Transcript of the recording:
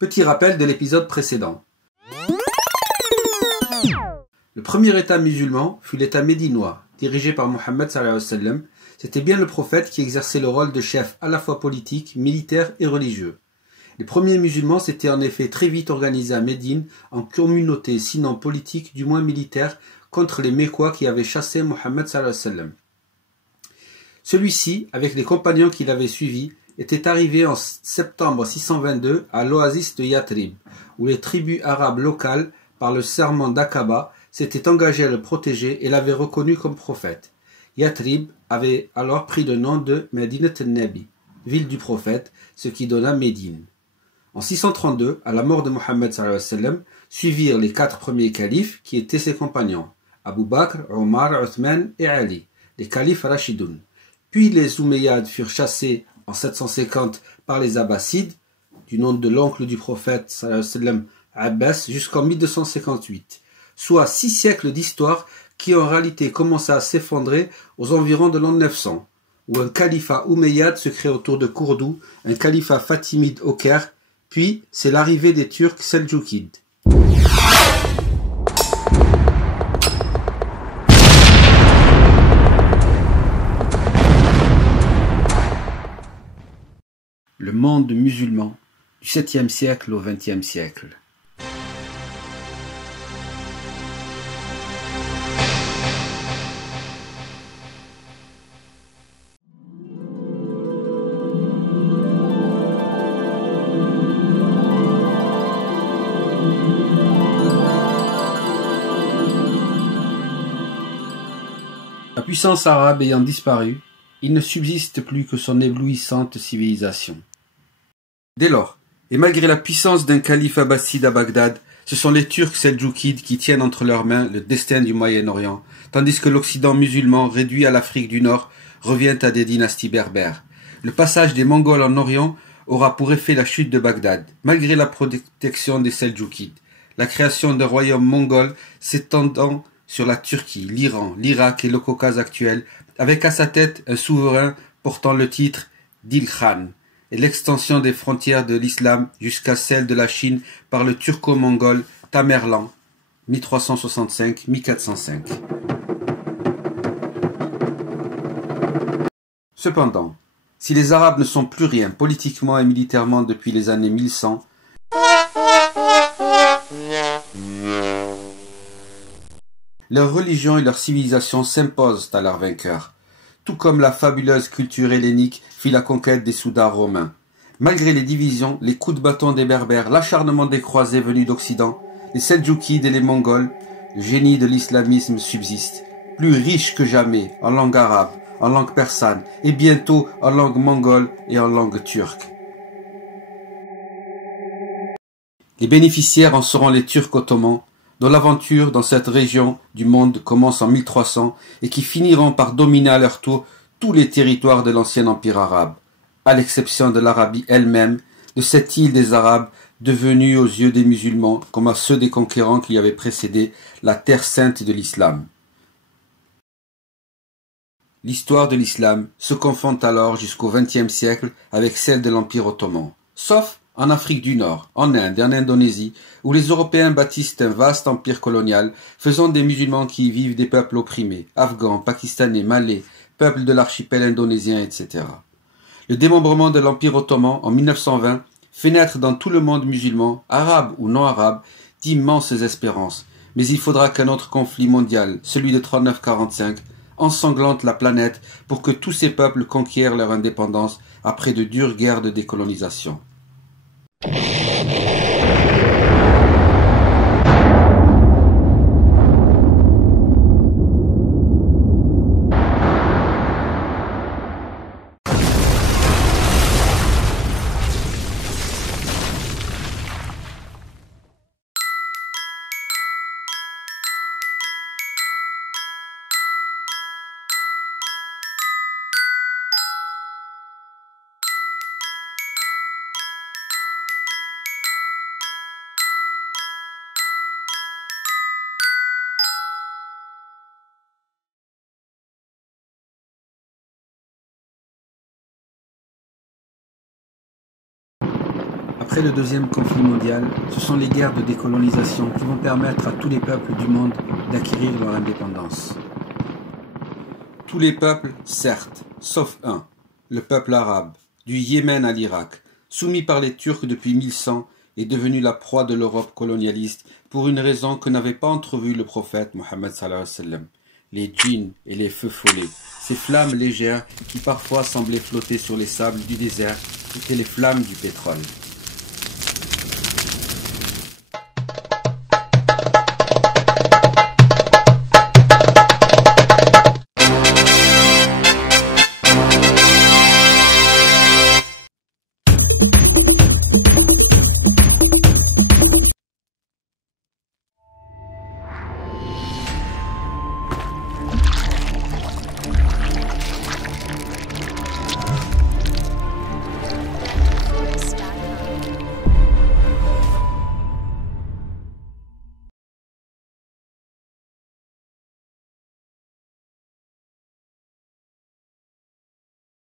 Petit rappel de l'épisode précédent. Le premier État musulman fut l'État médinois, dirigé par Mohammed sallallahu alayhi wa sallam. C'était bien le prophète qui exerçait le rôle de chef à la fois politique, militaire et religieux. Les premiers musulmans s'étaient en effet très vite organisés à Médine en communauté, sinon politique, du moins militaire, contre les Mécois qui avaient chassé Mohammed sallallahu alayhi wa sallam. Celui-ci, avec les compagnons qui l'avaient suivi, était arrivé en septembre 622 à l'oasis de Yathrib, où les tribus arabes locales, par le serment d'Aqaba, s'étaient engagées à le protéger et l'avaient reconnu comme prophète. Yathrib avait alors pris le nom de Medinat al-Nabi, ville du prophète, ce qui donna Médine. En 632, à la mort de Mohammed sallallahu alayhi wa sallam, suivirent les 4 premiers califes qui étaient ses compagnons, Abu Bakr, Omar, Uthman et Ali, les califes Rashidoun. Puis les Omeyyades furent chassés en 750 par les Abbassides, du nom de l'oncle du prophète sallallahu alayhi wa sallam, Abbas, jusqu'en 1258, soit 6 siècles d'histoire qui en réalité commença à s'effondrer aux environs de l'an 900, où un califat Omeyyade se crée autour de Cordoue, un califat fatimide au Caire, puis c'est l'arrivée des Turcs Seldjoukides. Le monde musulman du 7e siècle au 20e siècle. La puissance arabe ayant disparu, il ne subsiste plus que son éblouissante civilisation. Dès lors, et malgré la puissance d'un calife abbasside à Bagdad, ce sont les Turcs seldjoukides qui tiennent entre leurs mains le destin du Moyen-Orient, tandis que l'Occident musulman, réduit à l'Afrique du Nord, revient à des dynasties berbères. Le passage des Mongols en Orient aura pour effet la chute de Bagdad, malgré la protection des seldjoukides, la création d'un royaume mongol s'étendant sur la Turquie, l'Iran, l'Irak et le Caucase actuel, avec à sa tête un souverain portant le titre d'Il Khan, et l'extension des frontières de l'islam jusqu'à celle de la Chine par le turco-mongol Tamerlan, 1365-1405. Cependant, si les Arabes ne sont plus rien politiquement et militairement depuis les années 1100, leur religion et leur civilisation s'imposent à leurs vainqueurs, tout comme la fabuleuse culture hellénique fit la conquête des Soudars romains. Malgré les divisions, les coups de bâton des Berbères, l'acharnement des croisés venus d'Occident, les Seldjoukides et les Mongols, le génie de l'islamisme subsiste, plus riche que jamais en langue arabe, en langue persane et bientôt en langue mongole et en langue turque. Les bénéficiaires en seront les Turcs ottomans, dont l'aventure dans cette région du monde commence en 1300 et qui finiront par dominer à leur tour tous les territoires de l'ancien empire arabe, à l'exception de l'Arabie elle-même, de cette île des Arabes devenue aux yeux des musulmans, comme à ceux des conquérants qui y avaient précédé, la terre sainte de l'islam. L'histoire de l'islam se confond alors jusqu'au XXe siècle avec celle de l'Empire ottoman, sauf en Afrique du Nord, en Inde et en Indonésie, où les Européens bâtissent un vaste empire colonial, faisant des musulmans qui y vivent des peuples opprimés, afghans, pakistanais, malais, peuples de l'archipel indonésien, etc. Le démembrement de l'Empire ottoman en 1920 fait naître dans tout le monde musulman, arabe ou non arabe, d'immenses espérances. Mais il faudra qu'un autre conflit mondial, celui de 39-45, ensanglante la planète pour que tous ces peuples conquièrent leur indépendance après de dures guerres de décolonisation. Après le deuxième conflit mondial, ce sont les guerres de décolonisation qui vont permettre à tous les peuples du monde d'acquérir leur indépendance. Tous les peuples, certes, sauf un, le peuple arabe, du Yémen à l'Irak, soumis par les Turcs depuis 1100, est devenu la proie de l'Europe colonialiste pour une raison que n'avait pas entrevue le prophète Mohammed sallallahu alayhi wa sallam. Les djinns et les feux follets, ces flammes légères qui parfois semblaient flotter sur les sables du désert, étaient les flammes du pétrole.